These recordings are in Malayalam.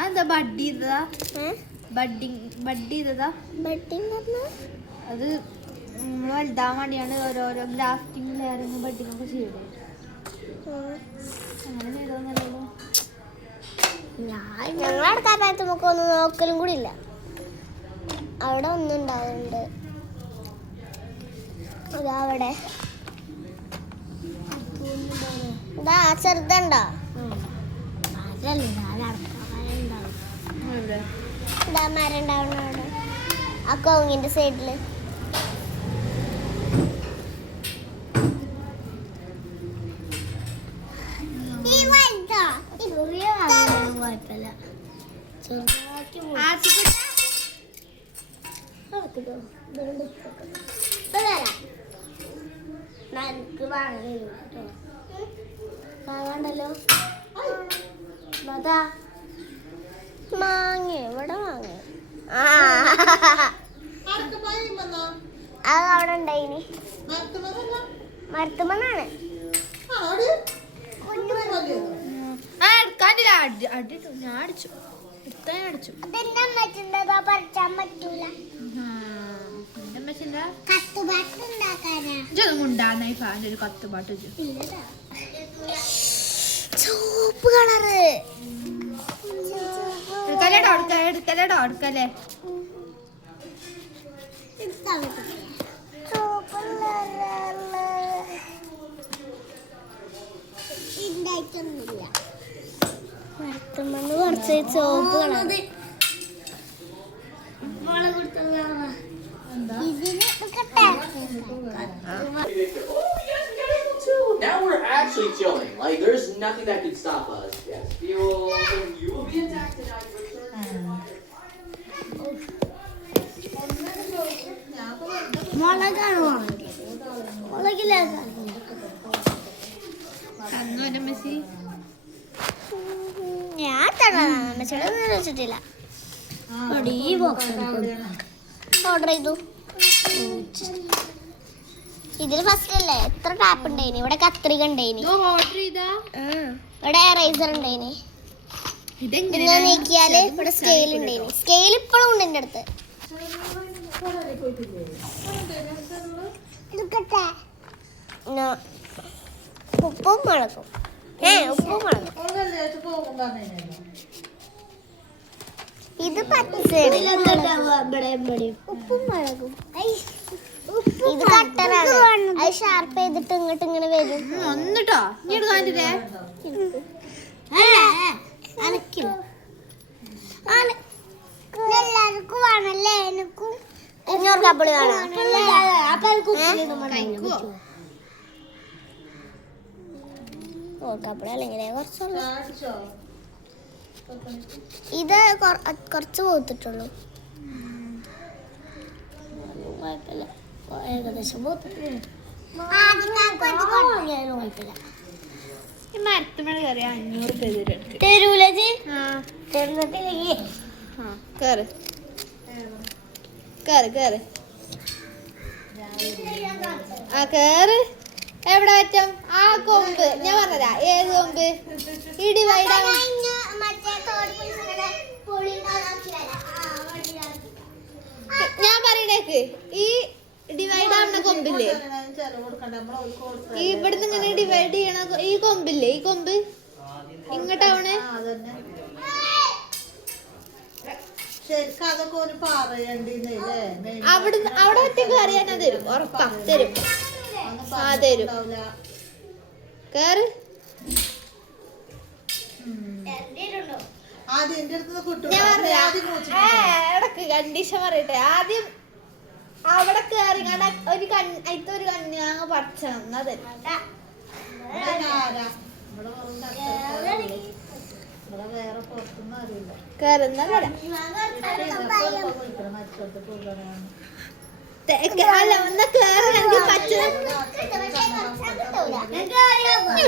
അതെന്താ ബഡ് ചെയ്തതാ? അത് നമ്മൾ വലുതാൻ വേണ്ടിയാണ് ഓരോരോ ഗ്രാഫ്റ്റിംഗ് ലെയറിങ് ബഡിങ് ഒക്കെ ചെയ്തത്. അങ്ങനെ ചെയ്തോന്നല്ലോ. ഞങ്ങളവിടെ കാലത്ത് നമുക്ക് ഒന്നും നോക്കലും കൂടി ഇല്ല. അവിടെ ഒന്നും ഉണ്ടാവുന്നുണ്ട്. അവിടെ എന്താ ചെറുതുണ്ടോ? എന്താ മരം ഉണ്ടാവണ അവിടെ ആ കോങ്ങിന്റെ സൈഡില്. വാങ്ങണ്ടല്ലോ. മാങ്ങ ഇവിടെ മാങ്ങ അത് അവിടെ ഉണ്ടായിനി. മരത്തുമണ്ണാണ്. ഞാൻ അടിച്ചു. ഒരു കത്തുപാട്ട് ചുവപ്പ് കളറ് എടുക്കലേടോ എടുക്കലേ. ഉണ്ടായിട്ടൊന്നുമില്ല. മരത്തുമണ്ണ് കുറച്ച് ചുവപ്പ് colour. Now we're actually chilling. Like, there's nothing that could stop us. Yes, you will be attacked tonight. ഞാൻ വെച്ചിട്ടില്ല. ഓർഡർ ചെയ്തു. ഇതില് ഫസ്റ്റ് അല്ലേ? എത്ര ടാപ്പ് ഉണ്ടായിന്. ഇവിടെ കത്രിക ഉണ്ടായിന്. ഇവിടെ എറൈസർ ഉണ്ടായിന്. ഇങ്ങനെ നീക്കിയാല് ഇവിടെ സ്കെയിൽ ഉണ്ടായിന്. സ്കെയിൽ ഇപ്പോഴും ഉണ്ട് എൻ്റെ അടുത്ത്. ഉപ്പും മുളകും. ഉപ്പും മുളകും. ഇത് പച്ചടി. ഉപ്പും മുളകും. ഇത് കട്ടറാണ്. അത് ഷാർപ്പ് ചെയ്തിട്ട് ഇങ്ങോട്ട് ഇങ്ങനെ വരും. വന്നിട്ടോ എല്ലാവർക്കും വേണല്ലേ? എനിക്കും 500 കപ്പിള് വേണം. കപ്പിള അല്ലെങ്കിൽ കുറച്ചുള്ളൂ. ഇത് കുറച്ച് പോത്തിട്ടുള്ളൂ. കുഴപ്പമില്ല. ഏകദേശം പോത്തിട്ടുള്ളൂ. കുഴപ്പമില്ല. മരത്തുമണി കയറി 500 രൂപ തരൂലേ? കേറ് കേറ് കേറ്. ആ കേറ്. എവിടെ അറ്റം? ആ കൊമ്പ് ഞാൻ പറഞ്ഞതാ. ഏത് കൊമ്പ്? ഇടിവൈഡാ. ഞാൻ പറയണേക്ക് ഈ ഡിവൈഡ് ആവുന്ന കൊമ്പില്ലേ, ഇവിടുന്ന് ഇങ്ങനെ ഡിവൈഡ് ചെയ്യണ ഈ കൊമ്പില്ലേ, ഈ കൊമ്പ് ഇങ്ങോട്ടാവണേ. അവിടുന്ന് അവിടെ ഒറ്റക്ക് അറിയാൻ തരും. ഉറപ്പാ തരും. ആ തരും. കേറ്. ഇടക്ക് കണ്ടീഷൻ പറയട്ടെ. ആദ്യം അവിടെ കേറി ഒരു ഒരു കണ്ണിയാങ്ങ പറിച്ചണം. എന്നാ തരും. കേറുന്ന തരാം. അല്ല ഒന്ന് കേറി.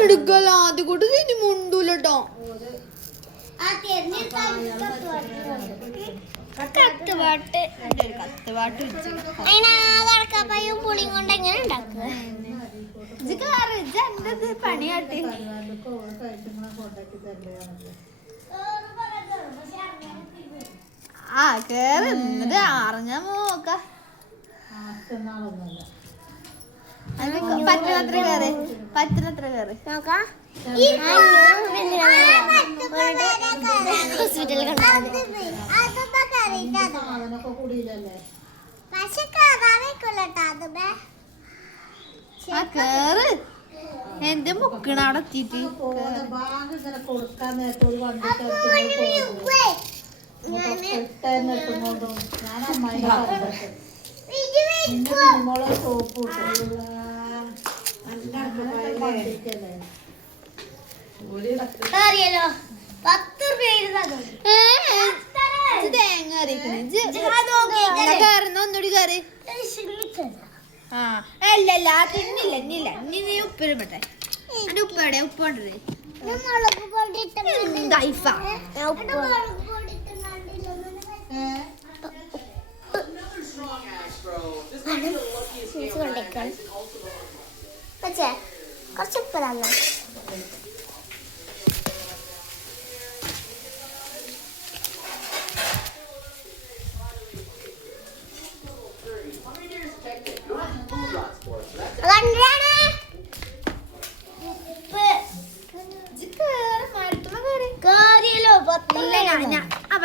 എടുക്കല ആദ്യം കൂട്ട് ഇനി മുണ്ടൂലട്ടോ. കത്തുപാട്ട് പുളിയും കൊണ്ട് എങ്ങനെ ഉണ്ടാക്കുക? ഇത് പണിയാട്ടി ആ കേറി എന്നിട്ട് അറിഞ്ഞാ നോക്ക പറ്റുന്നത്ര കേറി പറ്റുന്നത്ര കേറി നോക്കാം ഹോസ്പിറ്റലിൽ ആ കേറ് എന്റെ മുക്കണ അവിടെ എത്തിയിട്ട് തേങ്ങ കയറുന്ന ഒന്നുകൂടി കയറി ആ അല്ലല്ല തിന്നില്ല ഇന്നില്ല ഇനി നീ ഉപ്പിടട്ടെ എന്റെ ഉപ്പടെ ഉപ്പുണ്ടേ പക്ഷേ കുറച്ച് ഉപ്പ് തന്നെ അപ്പോ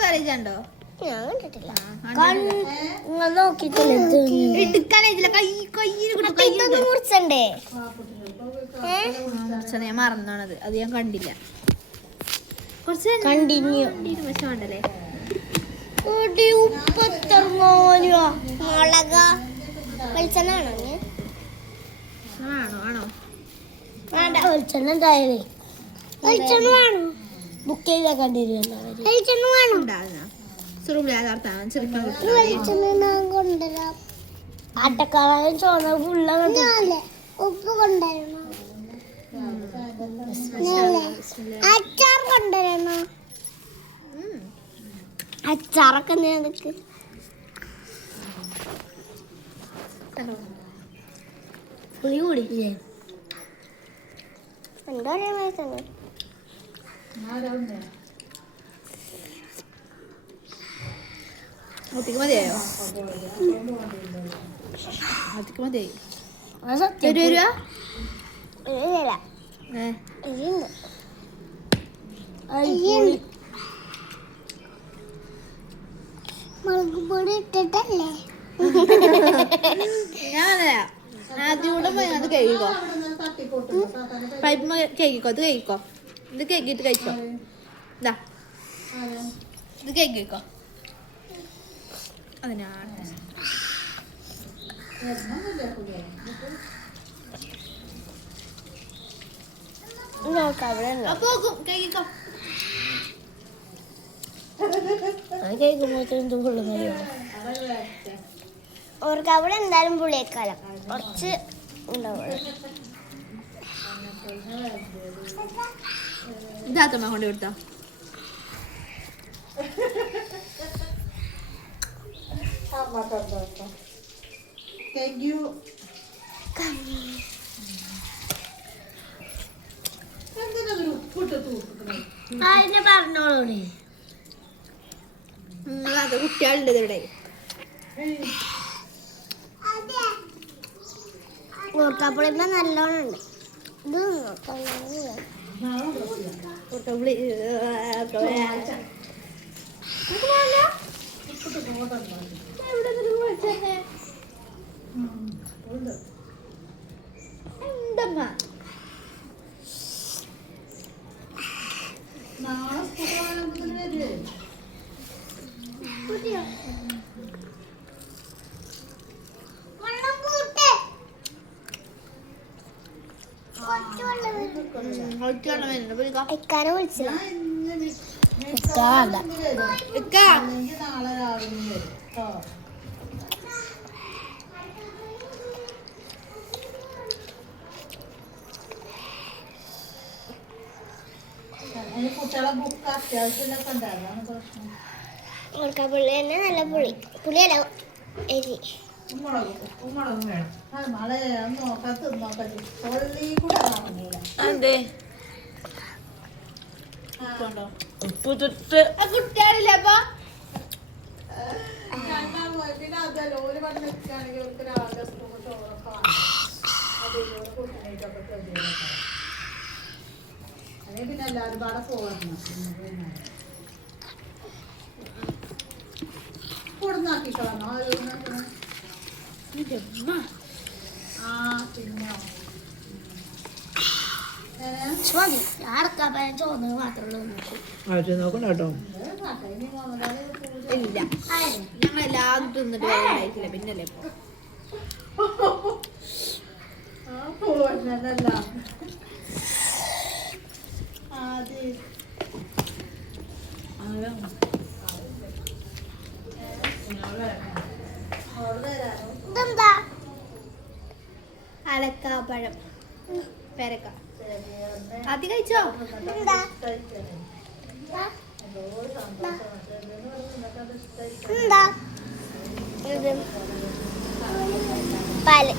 കറിച്ചുണ്ടോ മുറിച്ചണ്ടേ ഞാൻ മറന്നാണത് അത് ഞാൻ കണ്ടില്ല കുറച്ച് കണ്ടിന്യൂ വേണ്ടല്ലേ മുളക വെളിച്ചെണ്ണ ആണോ ആണോ വേണ്ട വെളിച്ചെണ്ണ എന്തായാലേ വെളിച്ചെണ്ണ വേണം ബുക്ക് ചെയ്താൽ കണ്ടിരുന്നു വെളിച്ചെണ്ണ വേണം വെളിച്ചെണ്ണ കൊണ്ടുവരാം ആട്ടക്കാളും ചോന്ന ഫുള്ള ഉപ്പ് കൊണ്ടുവരണോ അച്ചാർ കൊണ്ടുവരണോ അച്ചാറൊക്കെ നിനക്ക് പുളി കൂടിയില്ലേ എന്താ പറയുക ഒത്തിക്ക് മതിയായോ ഒത്തിക്ക് മതിയായി മുളക് പൊടി ഇട്ടിട്ടല്ലേ ഞാൻ ആദ്യം അത് കഴിക്കോ പൈപ്പ് കഴിക്കോ അത് കഴിക്കോ ഇത് കേക്കിട്ട് കഴിച്ചോ ഇതാ ഇത് കേക്ക് കഴിക്കോ അതിനാണ് അപ്പൊ കഴിക്കോ അവർക്ക് അവിടെ എന്തായാലും പുളിയേക്കാലം കുറച്ച് ഉണ്ടാവുള്ളൂ ഇതാത്തമ്മ കൊണ്ട് കൊടുത്തോ പറഞ്ഞോളൂടെ കുട്ടികളുണ്ട് ഇവിടെ ഓർക്കാപ്പുളിപ്പ നല്ലോണം ഉണ്ട് എന്തമ്മ ഇക്കാനെ വിളിച്ചില്ല ഓർക്കാപ്പുള്ളി തന്നെ നല്ല പുളി പുളിയല്ല എരി ഉമ്മളകും വേണം അതെ ഉപ്പിട്ടിട്ട് കുട്ടികളില്ലേ അപ്പൊ പിന്നെ എല്ലാവരും പാടെ പോകണം കൊടുന്നാക്കിക്കളണോ ആ പിന്നെ മതി ഞാൻ ചോന്നത് മാത്രമേ ഉള്ളൂ നോക്കണ്ട കേട്ടോ ഇല്ല ഞങ്ങൾ എല്ലാവരും തിന്നിട്ട് ഉണ്ടായിട്ടില്ല പിന്നല്ലേ ഇപ്പൊ പോവല്ല ഇതെന്താ അലക്കാപ്പഴം പേരക്ക ആദ്യം കഴിച്ചോ എന്താ എന്താ ഇത് പാല്